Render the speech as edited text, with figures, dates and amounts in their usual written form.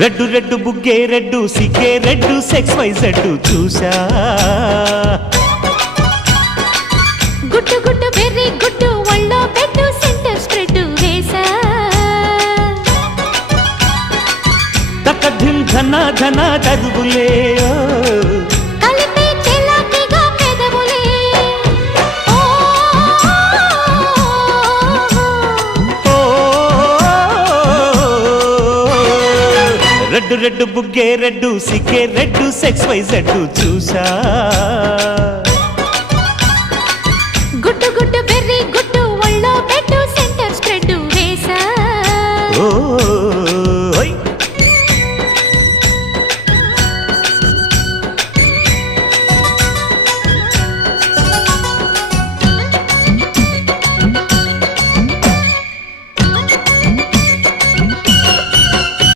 red red బుగ్గే red సిగ్గే red sexy Z చూసా గుట్టు గుట్టు వెర్రి గుట్టు ఒళ్ళో పెట్టు సెంటర్ స్ప్రెడ్ వేసా తక ధిం ధన ధన దరువులే కలిపే చెలాకిగా పెదవులే రెడ్డు రెడ్డు బుగ్గే రెడ్డు సిగ్గే రెడ్డు సెక్స్ వై జెడ్డు చూసా గుట్టు గుట్టు వెర్రి గుట్టు ఒళ్ళో పెట్టు సెంటర్ స్ప్రెడ్ వేసా